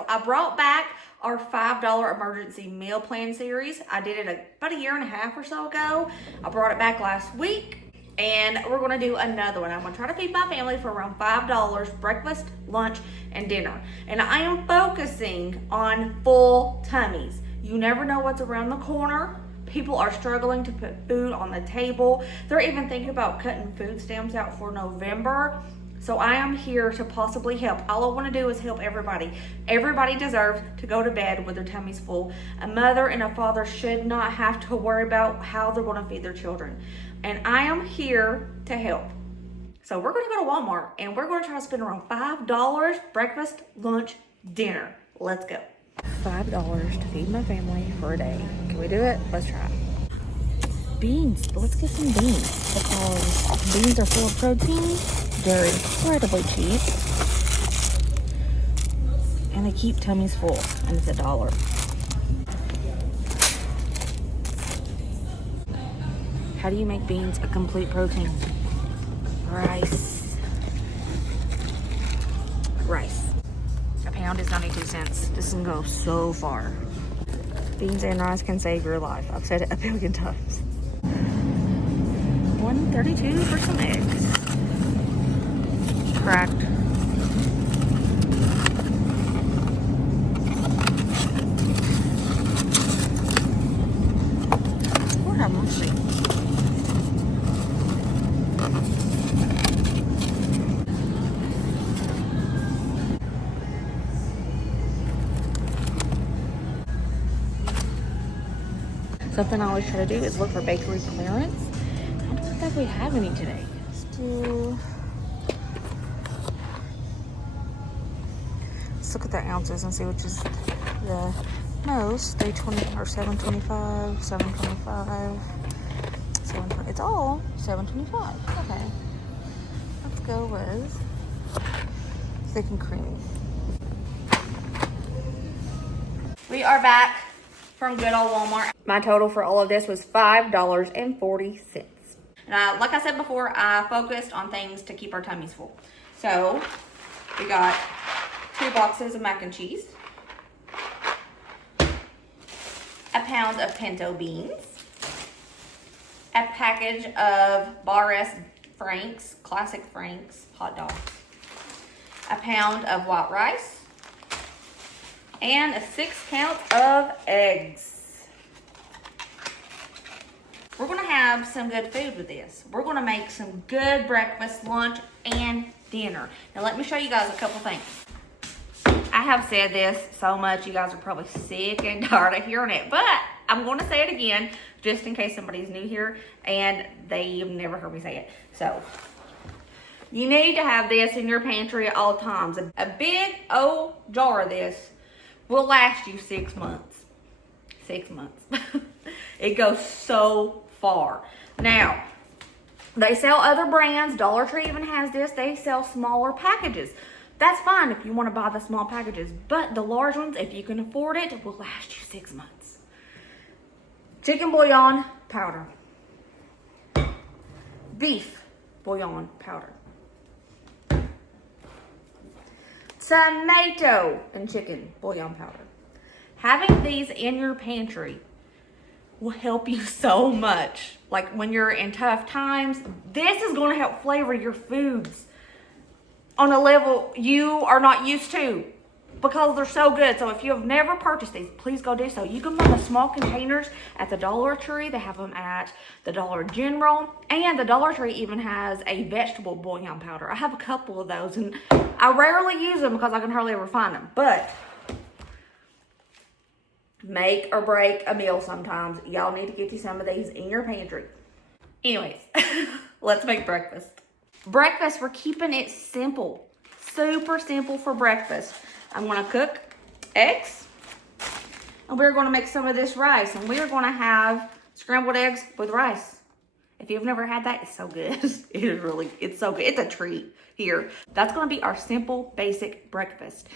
So I brought back our $5 emergency meal plan series. I did it about a year and a half or so ago. I brought it back last week, and we're gonna do another one. I'm gonna try to feed my family for around $5, breakfast, lunch, and dinner. And I am focusing on full tummies. You never know what's around the corner. People are struggling to put food on the table. They're even thinking about cutting food stamps out for November. So I am here to possibly help. All I want to do is help everybody. Everybody deserves to go to bed with their tummies full. A mother and a father should not have to worry about how they're going to feed their children. And I am here to help. So we're going to go to Walmart and we're going to try to spend around $5 breakfast, lunch, dinner. Let's go. $5 to feed my family for a day. Can we do it? Let's try it. Beans. Let's get some beans because beans are full of protein. They're incredibly cheap. And they keep tummies full. And it's $1. How do you make beans a complete protein? Rice. A pound is 92 cents. This can go so far. Beans and rice can save your life. I've said it a billion times. $1.32 for some eggs. Cracked. Lord have mercy. Something I always try to do is look for bakery clearance. I don't think we have any today. Let's look at the ounces and see which is the most. 320 or 725, 725, 720. It's all 725. Okay. Let's go with thick and creamy. We are back from good old Walmart. My total for all of this was $5.40. And like I said before, I focused on things to keep our tummies full. So we got 2 boxes of mac and cheese, a pound of pinto beans, a package of Bar S Frank's, classic Frank's hot dogs, a pound of white rice, and a 6 count of eggs. We're gonna have some good food with this. We're gonna make some good breakfast, lunch, and dinner. Now let me show you guys a couple things. I have said this so much, you guys are probably sick and tired of hearing it, but I'm gonna say it again, just in case somebody's new here and they've never heard me say it. So, you need to have this in your pantry at all times. A big old jar of this will last you 6 months. 6 months. It goes so far. Now, they sell other brands. Dollar Tree even has this. They sell smaller packages. That's fine if you want to buy the small packages, but the large ones, if you can afford it, will last you 6 months. Chicken bouillon powder. Beef bouillon powder. Tomato and chicken bouillon powder. Having these in your pantry will help you so much. Like when you're in tough times, this is going to help flavor your foods on a level you are not used to because they're so good. So if you have never purchased these, please go do so. You can buy the small containers at the Dollar Tree. They have them at the Dollar General, and the Dollar Tree even has a vegetable bouillon powder. I have a couple of those, and I rarely use them because I can hardly ever find them, but make or break a meal sometimes. Y'all need to get you some of these in your pantry. Anyways, let's make breakfast. Breakfast, we're keeping it simple. Super simple for breakfast. I'm going to cook eggs, and we're going to make some of this rice, and we're going to have scrambled eggs with rice. If you've never had that, it's so good. It's so good. It's a treat here. That's going to be our simple, basic breakfast.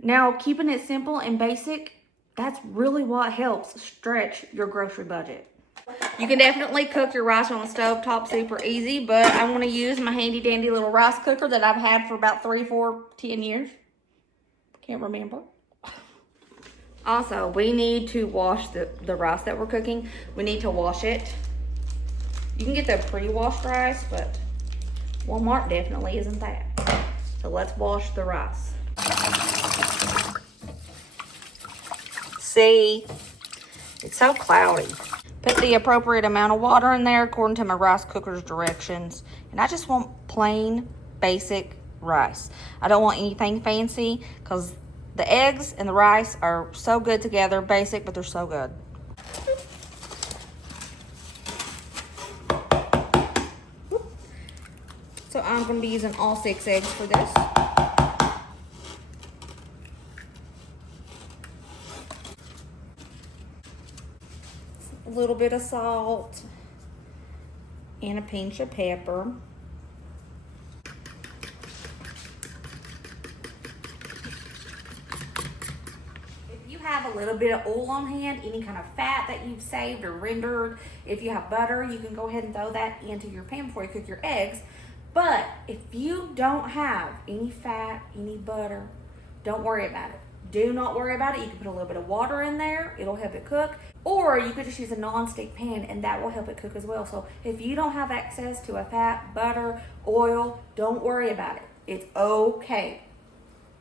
Now, keeping it simple and basic, that's really what helps stretch your grocery budget. You can definitely cook your rice on the stove top super easy, but I want to use my handy dandy little rice cooker that I've had for about 3, 4, 10 years. Can't remember. Also, we need to wash the rice that we're cooking. We need to wash it. You can get the pre-washed rice, but Walmart definitely isn't that. So let's wash the rice. See, it's so cloudy. Put the appropriate amount of water in there according to my rice cooker's directions. And I just want plain, basic rice. I don't want anything fancy because the eggs and the rice are so good together. Basic, but they're so good. So I'm going to be using all 6 eggs for this. A little bit of salt and a pinch of pepper. If you have a little bit of oil on hand, any kind of fat that you've saved or rendered, if you have butter, you can go ahead and throw that into your pan before you cook your eggs. But if you don't have any fat, any butter, don't worry about it. Do not worry about it. You can put a little bit of water in there. It'll help it cook. Or you could just use a non-stick pan and that will help it cook as well. So if you don't have access to a fat, butter, oil, don't worry about it. It's okay.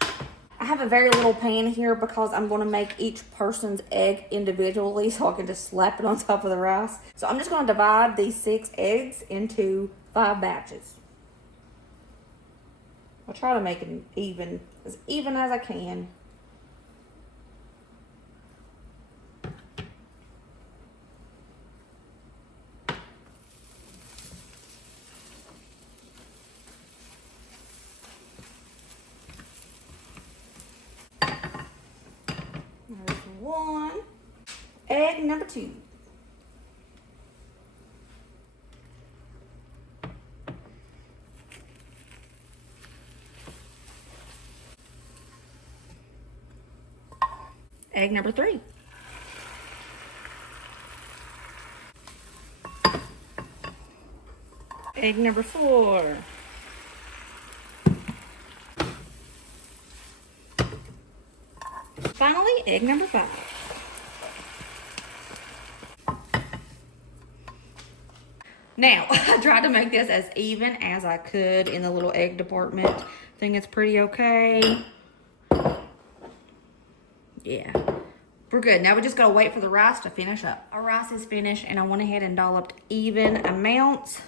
I have a very little pan here because I'm going to make each person's egg individually so I can just slap it on top of the rice. So I'm just going to divide these 6 eggs into 5 batches. I'll try to make it even as I can. There's 1. Egg number 2. Egg number 3. Egg number 4. Finally, egg number 5. Now, I tried to make this as even as I could in the little egg department. I think it's pretty okay. Yeah, we're good. Now we just gotta wait for the rice to finish up. Our rice is finished and I went ahead and dolloped even amounts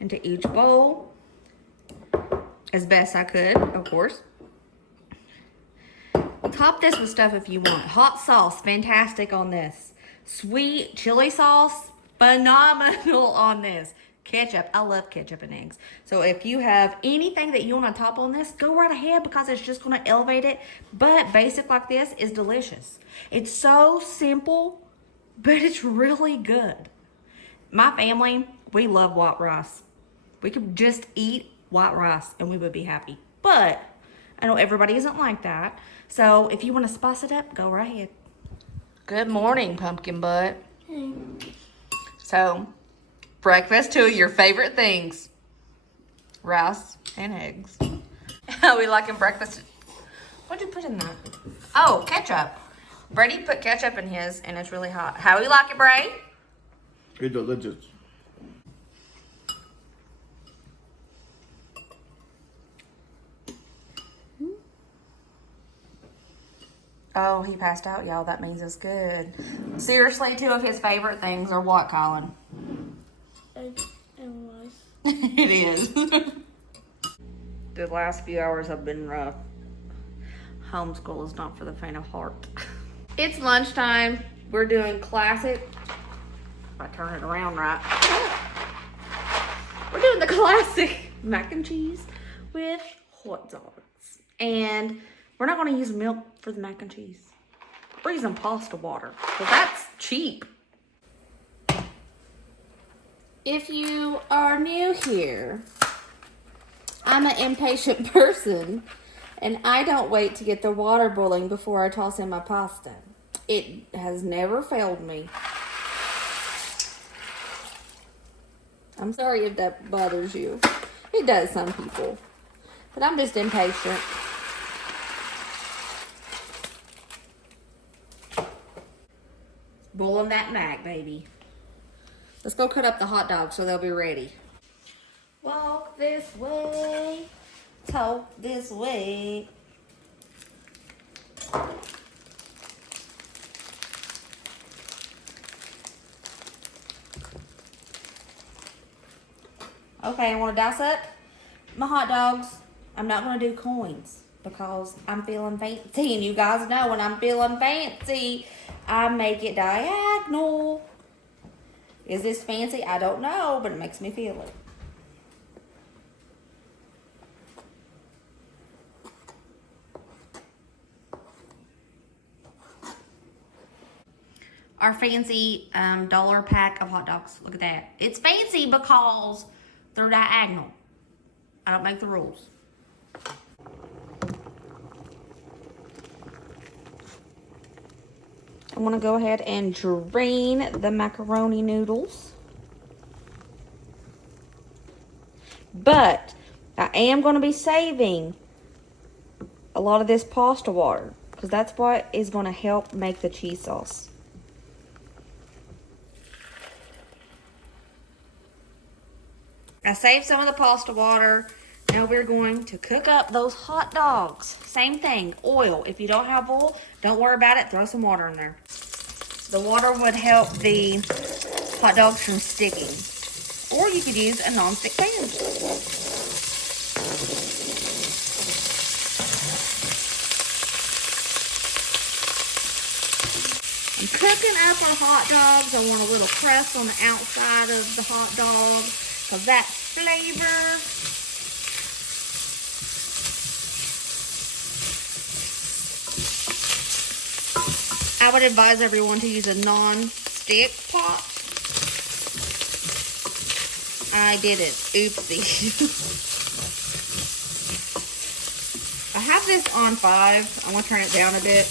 into each bowl as best I could, of course. Top this with stuff if you want. Hot sauce, fantastic on this. Sweet chili sauce, phenomenal on this. Ketchup, I love ketchup and eggs. So if you have anything that you want to top on this, go right ahead because it's just going to elevate it. But basic like this is delicious. It's so simple, but it's really good. My family, we love white rice. We could just eat white rice and we would be happy. But I know everybody isn't like that. So if you want to spice it up, go right ahead. Good morning, pumpkin butt. So, breakfast, 2 of your favorite things. Rice and eggs. How we liking breakfast? What'd you put in that? Oh, ketchup. Brady put ketchup in his and it's really hot. How we like it, Bray? It's delicious. Oh, he passed out, y'all. That means it's good. Seriously, 2 of his favorite things are what, Colin? Eggs and rice. It is. The last few hours have been rough. Homeschool is not for the faint of heart. It's lunchtime. We're doing classic. If I turn it around right. We're doing the classic mac and cheese with hot dogs. And we're not going to use milk for the mac and cheese. We're using pasta water. Because that's cheap. If you are new here, I'm an impatient person. And I don't wait to get the water boiling before I toss in my pasta. It has never failed me. I'm sorry if that bothers you. It does some people. But I'm just impatient. Boiling that mac, baby. Let's go cut up the hot dogs so they'll be ready. Walk this way, talk this way. Okay, I want to dice up my hot dogs. I'm not going to do coins because I'm feeling fancy. And you guys know when I'm feeling fancy, I make it diagonal. Is this fancy? I don't know, but it makes me feel it. Our fancy dollar pack of hot dogs. Look at that. It's fancy because they're diagonal. I don't make the rules. I'm gonna go ahead and drain the macaroni noodles. But I am gonna be saving a lot of this pasta water because that's what is gonna help make the cheese sauce. I saved some of the pasta water. Now we're going to cook up those hot dogs. Same thing, oil. If you don't have oil, don't worry about it. Throw some water in there. The water would help the hot dogs from sticking. Or you could use a nonstick pan. I'm cooking up our hot dogs. I want a little crust on the outside of the hot dog because that's flavor. I would advise everyone to use a non-stick pot. I did it. Oopsie. I have this on 5. I'm going to turn it down a bit.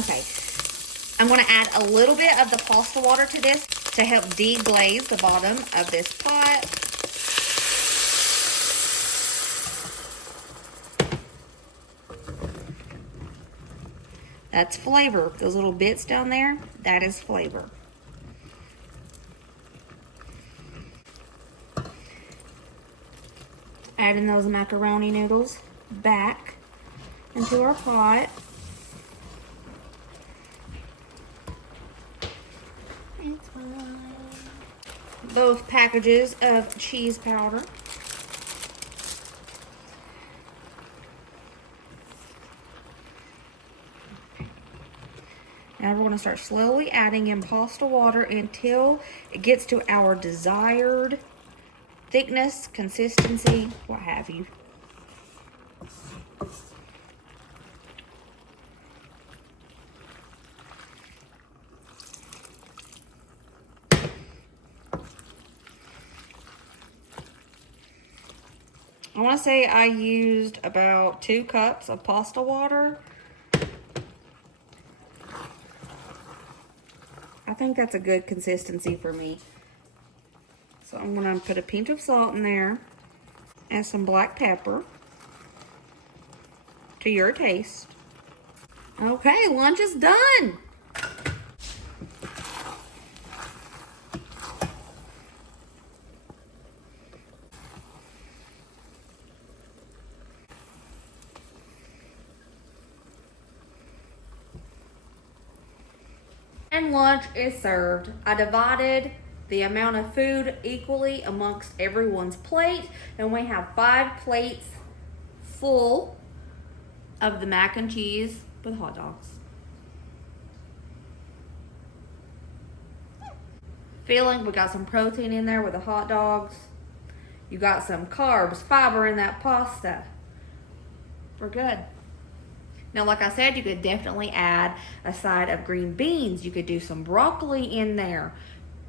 Okay. I'm going to add a little bit of the pasta water to this to help deglaze the bottom of this pot. That's flavor. Those little bits down there, that is flavor. Adding those macaroni noodles back into our pot. Both packages of cheese powder. Now we're going to start slowly adding in pasta water until it gets to our desired thickness, consistency, what have you. I want to say I used about 2 cups of pasta water. I think that's a good consistency for me. So I'm going to put a pinch of salt in there and some black pepper to your taste. Okay, lunch is done. And lunch is served. I divided the amount of food equally amongst everyone's plate, and we have 5 plates full of the mac and cheese with hot dogs. Feeling we got some protein in there with the hot dogs. You got some carbs, fiber in that pasta. We're good. Now, like I said, you could definitely add a side of green beans. You could do some broccoli in there.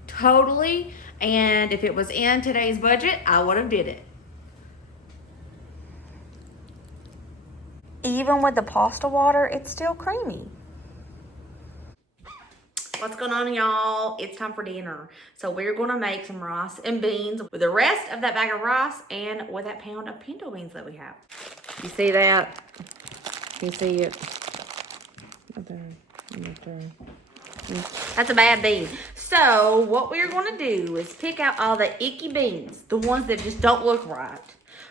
Totally. And if it was in today's budget, I would have did it. Even with the pasta water, it's still creamy. What's going on, y'all? It's time for dinner. So we're going to make some rice and beans with the rest of that bag of rice and with that pound of pinto beans that we have. You see that? You see it? That's a bad bean. So what we're going to do is pick out all the icky beans, the ones that just don't look right.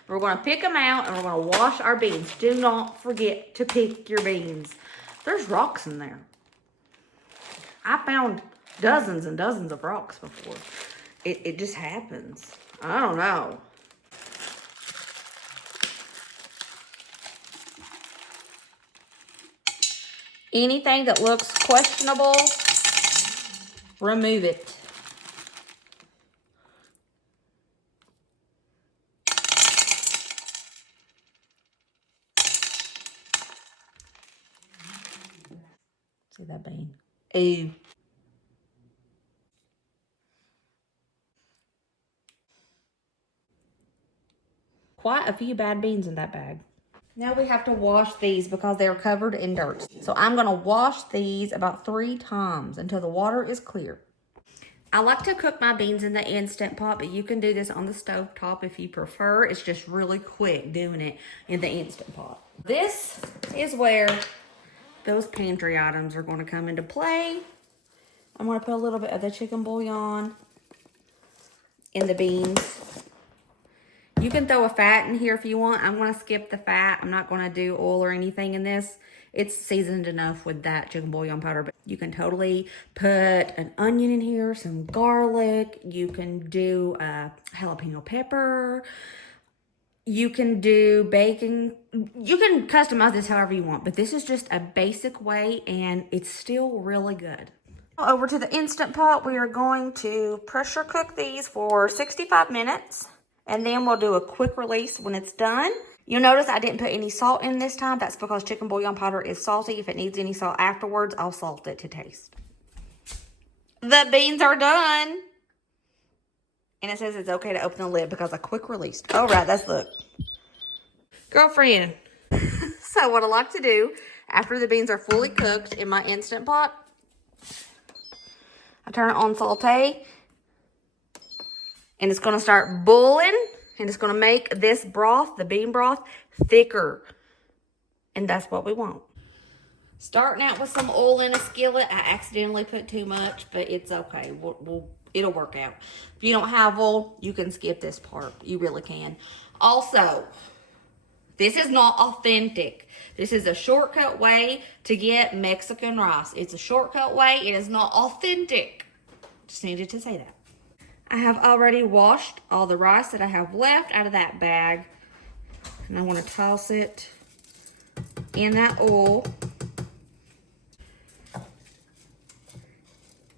We're going to pick them out and we're going to wash our beans. Do not forget to pick your beans. There's rocks in there. I found dozens and dozens of rocks before. It just happens. I don't know. Anything that looks questionable, remove it. See that bean? Ew. Quite a few bad beans in that bag. Now we have to wash these because they're covered in dirt. So I'm going to wash these about 3 times until the water is clear. I like to cook my beans in the Instant Pot, but you can do this on the stove top if you prefer. It's just really quick doing it in the Instant Pot. This is where those pantry items are going to come into play. I'm going to put a little bit of the chicken bouillon in the beans. You can throw a fat in here if you want. I'm going to skip the fat. I'm not going to do oil or anything in this. It's seasoned enough with that chicken bouillon powder. But you can totally put an onion in here, some garlic. You can do a jalapeno pepper. You can do bacon. You can customize this however you want. But this is just a basic way and it's still really good. Over to the Instant Pot, we are going to pressure cook these for 65 minutes. And then we'll do a quick release when it's done. You'll notice I didn't put any salt in this time. That's because chicken bouillon powder is salty. If it needs any salt afterwards, I'll salt it to taste. The beans are done. And it says it's okay to open the lid because I quick released. All right, let's look. Girlfriend. So what I like to do after the beans are fully cooked in my Instant Pot, I turn it on saute. And it's going to start boiling. And it's going to make this broth, the bean broth, thicker. And that's what we want. Starting out with some oil in a skillet. I accidentally put too much, but it's okay. It'll work out. If you don't have oil, you can skip this part. You really can. Also, this is not authentic. This is a shortcut way to get Mexican rice. It's a shortcut way. It is not authentic. Just needed to say that. I have already washed all the rice that I have left out of that bag. And I want to toss it in that oil.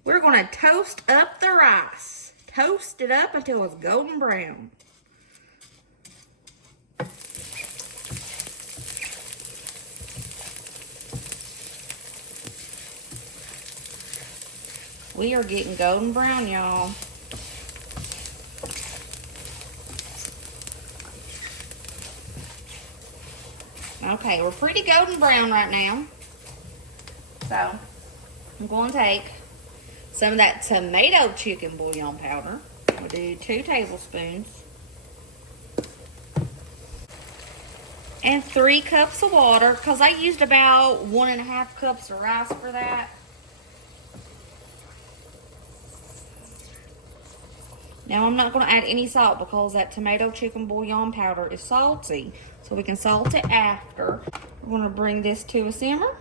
We're going to toast up the rice. Toast it up until it's golden brown. We are getting golden brown, y'all. Okay, we're pretty golden brown right now. So, I'm going to take some of that tomato chicken bouillon powder. We'll do 2 tablespoons. And 3 cups of water, because I used about 1.5 cups of rice for that. Now, I'm not going to add any salt because that tomato chicken bouillon powder is salty. So we can salt it after. We're going to bring this to a simmer.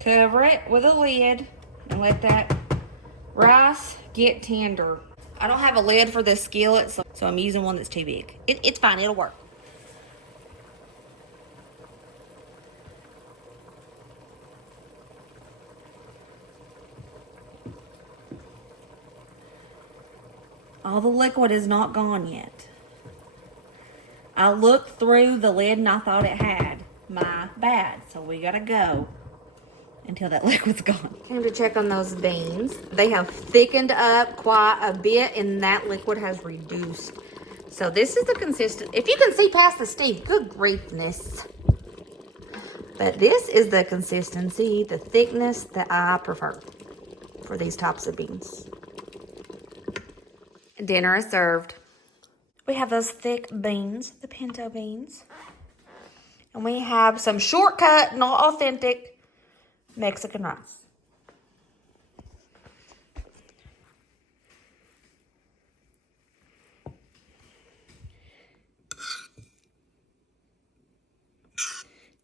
Cover it with a lid and let that rice get tender. I don't have a lid for this skillet, so I'm using one that's too big. It's fine. It'll work. All the liquid is not gone yet. I looked through the lid and I thought it had. My bad. So we gotta go until that liquid's gone. Came to check on those beans. They have thickened up quite a bit and that liquid has reduced. So this is the consistency. If you can see past the steam, good griefness. But this is the consistency, the thickness that I prefer for these types of beans. Dinner is served. We have those thick beans, the pinto beans. And we have some shortcut, not authentic, Mexican rice.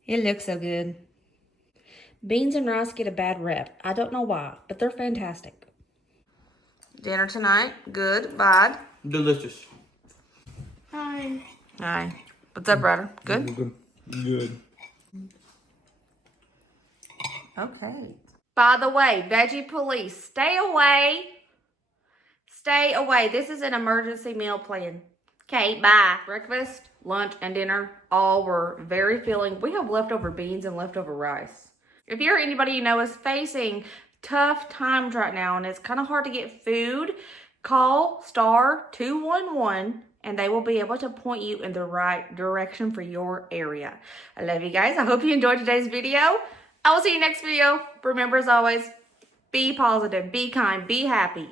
It looks so good. Beans and rice get a bad rep. I don't know why, but they're fantastic. Dinner tonight, good, bad? Delicious. Hi. Hi. What's up, Ryder? Good? Good. Okay. By the way, Veggie Police, stay away. Stay away. This is an emergency meal plan. Okay, bye. Breakfast, lunch, and dinner all were very filling. We have leftover beans and leftover rice. If you're anybody you know is facing tough times right now and it's kind of hard to get food, call *211 and they will be able to point you in the right direction for your area. I love you guys. I hope you enjoyed today's video. I will see you next video. Remember, as always, be positive, be kind, be happy.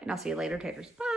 And I'll see you later, taters. Bye.